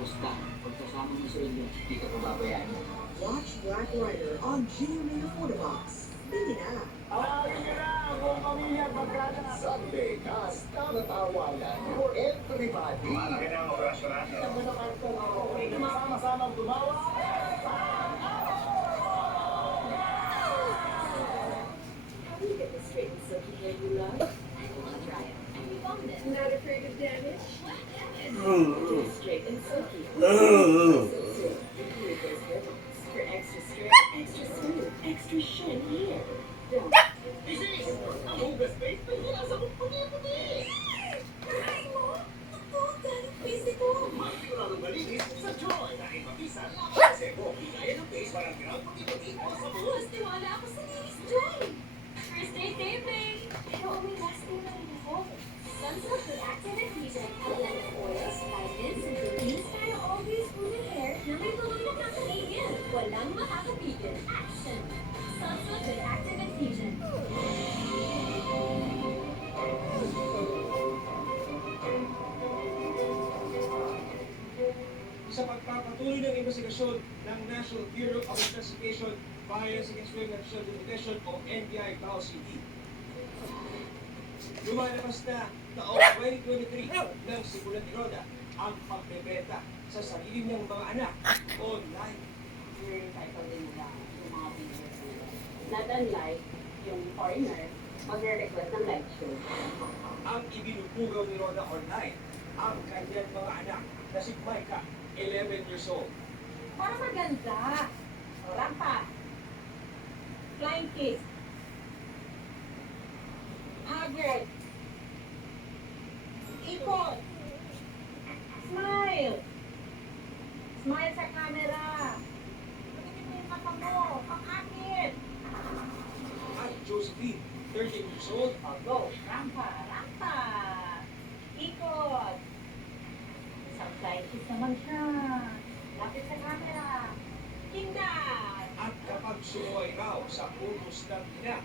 Basta, pagkasama mo sa inyo, hindi ka pababayaan. Watch Black Rider on GMA Photobox. Bili na! Sunday, kasta na tawanan for everybody. Malaki na ang orasyon. Sama-samang tumawa. How do you get this straight and silky hair you love? I want to try it. And you found it. Not afraid of damage? Get it straight and silky. Silk. For extra straight, extra smooth, extra shiny hair. Don't. Isis! Ang hugas na ito, nasa kong puti-puti! Ay mo! Ako, galing physical. Magsigurado malinis sa Joy na ipapisa laban sa ebo. Kaya ng face parang ground puti-puti o sa buhos. Mas tiwala ako sa Linis Joy. First day taping. Pero may last day na rin ako. Sunsilk with active adhesion, outlet of oils, vitamins, and proteins para always smooth hair na may tuloy na kakaligin. Walang makakapigil. Action! Sunsilk with active adhesion. Sa pagpapatuloy ng investigasyon ng National Bureau of Investigation, Violence Against Women and Children Protection o NBI Davao City. Lumalabas na taong 2023 ng simulan ni Roda ang pagbebenta sa sarili niyang mga anak online. Your title din nila yung mga videos nila. Not unlike yung foreigner, magre-request ng live show. Ang ibinubugaw ni Roda online ang kanyang mga anak na si Micah, 11 years old. Para maganda. O, rampa. Flying kiss. Agad. Ikot. Smile. Smile sa camera. Pagdating mo yung mata mo. Pang-akit. At Josephine, 13 years old, Go. Rampa. Rampa. Ikot. Isang flying kiss naman siya. Lapit sa camera. Kindat. at kapag sumuway raw sa utos ng ina.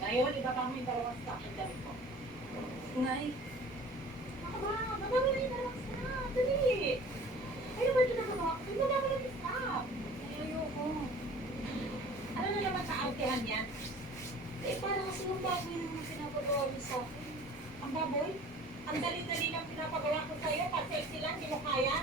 Ngayon, ibaba mo yung dalawang stock ng damit mo. Nay, Baba, baba mo na yung dalawang stock. Dali. Ay, naman ito nagawa ko. Ibaba mo lang yung stock. ayoko. Ano na naman kaartehan niya? Eh, parang kasi yung baboy naman ang pinapagawa niyo sa akin. Ang baboy? Ang dali-dali lang pinapagawa ko sa'yo. Pa-sexy lang, hindi mo kaya.